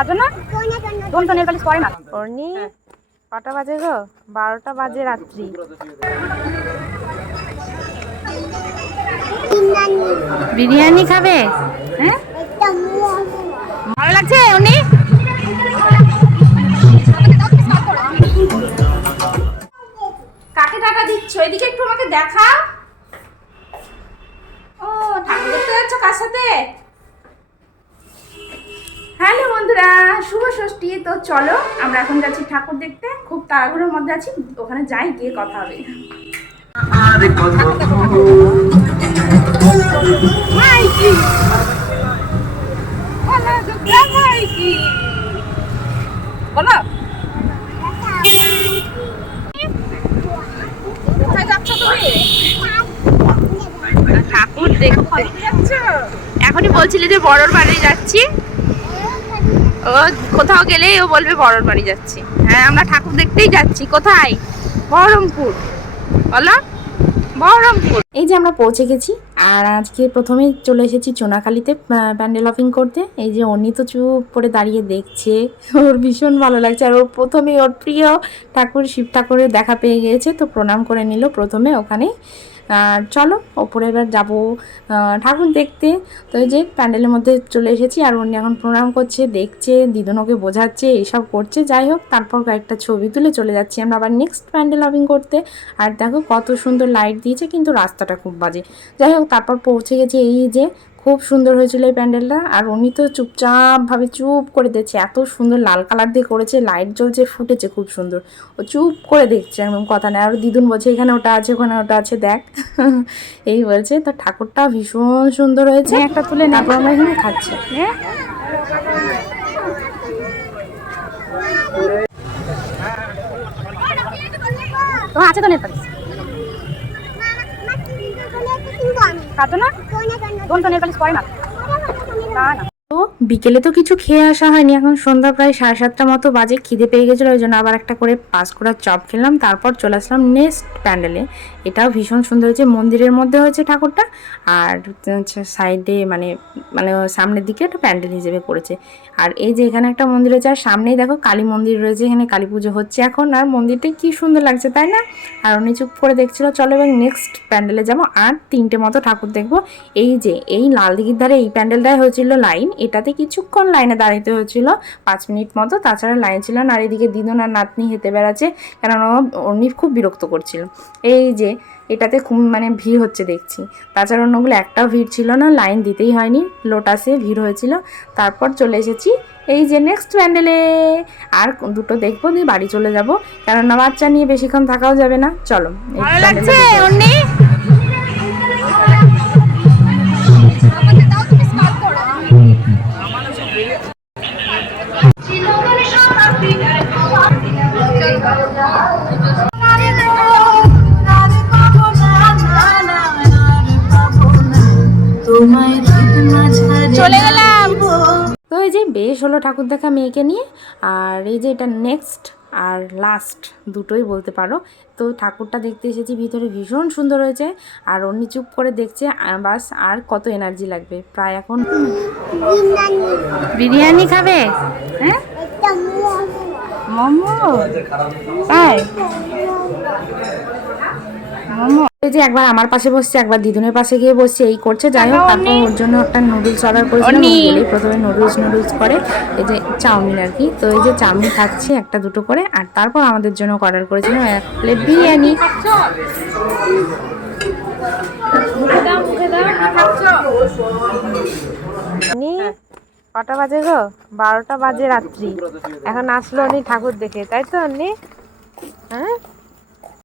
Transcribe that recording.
কাজো না কোন তো নেল পালিশ পরে না অর্নি। কটা বাজে গো? 12টা বাজে রাত্রি। বিরিয়ানি খাবে? হ্যাঁ ভালো লাগছে অর্নি? কাকে টাকা দিচ্ছ? এদিকে একটু আমাকে দেখা। ও ঠাকুর দেখতে যাচ্ছ কার সাথে? হ্যালো বন্ধুরা, শুভ ষষ্ঠী। তো চলো আমরা এখন যাচ্ছি ঠাকুর দেখতে, খুব তাড়াহুড়োর মধ্যে আছি, ওখানে যাই গিয়ে কথা হবে। বলো কোথায় যাচ্ছ তুমি? ঠাকুর দেখতে যাচ্ছ? এখনই বলছিলে যে বড়র বাড়ি যাচ্ছি। ও কোথাও গেলেই ও বলবে বড়র বাড়ি যাচ্ছি। হ্যাঁ আমরা ঠাকুর দেখতেই যাচ্ছি। কোথায়? বহরমপুর। বলো বহরমপুর। এই যে আমরা পৌঁছে গেছি, আর আজকে প্রথমেই চলে এসেছি চুনাখালীতে প্যান্ডেল অফিং করতে। এই যে অর্নি তো চুপ করে দাঁড়িয়ে দেখছে, ওর ভীষণ ভালো লাগছে। আর ওর প্রথমে ওর প্রিয় ঠাকুর শিব ঠাকুরের দেখা পেয়ে গিয়েছে, তো প্রণাম করে নিল প্রথমে ওখানে। আর চলো ওপরে এবার যাবো ঠাকুর দেখতে। তো এই যে প্যান্ডেলের মধ্যে চলে এসেছি, আর অন্য এখন প্রণাম করছে, দেখছে, দিদুন ওকে বোঝাচ্ছে, এইসব করছে। যাই হোক, তারপর কয়েকটা ছবি তুলে চলে যাচ্ছি আমরা আবার নেক্সট প্যান্ডেল অফিং করতে। আর দেখো কত সুন্দর লাইট দিয়েছে, কিন্তু রাস্তাটা খুব বাজে। যাই হোক, তারপর পৌঁছে গেছি। এই যে খুব সুন্দর হয়েছিল এই প্যান্ডেলটা। আর উনি তো চুপচাপভাবে চুপ করে দেখছে, এত সুন্দর লাল কালার দিয়ে করেছে, লাইট জ্বলছে, ফুটেছে খুব সুন্দর। ও চুপ করে দেখছে, একদম কথা নেই। আর দিদুন বলছে এখানে ওটা আছে, ওখানে ওটা আছে, দেখ। এই বলছে। তো ঠাকুরটা ভীষণ সুন্দর হয়েছে। একটা তুলে তারপর আমরা এখানে খাচ্ছি। তো আছে তো নেট পালিশ কাজো না কোন তো নেল পালিশ পরে না। তো বিকেলে তো কিছু খেয়ে আসা হয়নি, এখন সন্ধ্যা প্রায় 7:30 মতো বাজে। খিদে পেয়ে গেছিলো, ওই জন্য আবার একটা করে 5 কড়া চপ খেলাম। তারপর চলে আসলাম নেক্সট প্যান্ডেলে। এটাও ভীষণ সুন্দর হয়েছে, মন্দিরের মধ্যে হয়েছে ঠাকুরটা। আর সাইডে মানে মানে সামনের দিকে একটা প্যান্ডেল হিসেবে করেছে। আর এই যে এখানে একটা মন্দির রয়েছে, আর সামনেই দেখো কালী মন্দির রয়েছে, এখানে কালী পুজো হচ্ছে এখন। আর মন্দিরটা কি সুন্দর লাগছে, তাই না? আর উনি চুপ করে দেখছিল। চলো এবার নেক্সট প্যান্ডেলে যাবো, আর 3টে মতো ঠাকুর দেখবো। এই যে এই লাল দিঘির ধারে এই প্যান্ডেলটাই হয়েছিল লাইন, এটাতে কিছুক্ষণ লাইনে দাঁড়াতে হয়েছিল, 5 মিনিট মতো, তাছাড়া লাইন ছিল না। আর এদিকে দিদুন আর নাতনি হেঁটে বেড়াচ্ছে, কেননা উনি খুব বিরক্ত করছিল। এই যে এটাতে খুব মানে ভিড় হচ্ছে দেখছি, তাছাড়া অন্যগুলো একটাও ভিড় ছিল না, লাইন দিতেই হয়নি, লোটাসে ভিড় হয়েছিল। তারপর চলে এসেছি এই যে নেক্সট প্যান্ডেলে, আর দুটো দেখবো, দিয়ে বাড়ি চলে যাব, কেননা বাচ্চা নিয়ে বেশিক্ষণ থাকাও যাবে না। চলো চলে গেলাম। তো এই যে বেশ হলো ঠাকুর দেখা মেয়েকে নিয়ে। আর এই যে এটা নেক্সট আর লাস্ট দুটোই বলতে পারো। তো ঠাকুরটা দেখতে এসেছি, ভিতরে ভীষণ সুন্দর হয়েছে। আর অন্য চুপ করে দেখছে, বাস আর কত এনার্জি লাগবে। প্রায় এখন বিরিয়ানি খাবে। হ্যাঁ মোমো, তাই মোমো। এই যে একবার আমার পাশে বসছে, একবার দিদুনের পাশে গিয়ে বসছে, এই করছে। যাই হোক, তারপর ওর জন্য একটা নুডলস অর্ডার করেছিলাম। গেলেই প্রথমে নুডলস করে, এই যে চাউমিন আর কি। তো এই যে চাউমিন খাচ্ছে একটা দুটো করে, আর তারপর আমাদের জন্য অর্ডার করেছিলাম 1 প্লেট বিরিয়ানি। কটা বাজে গো? 12টা বাজে রাত্রি। এখন আসলো উনি ঠাকুর দেখে, তাই তো? উনি হ্যাঁ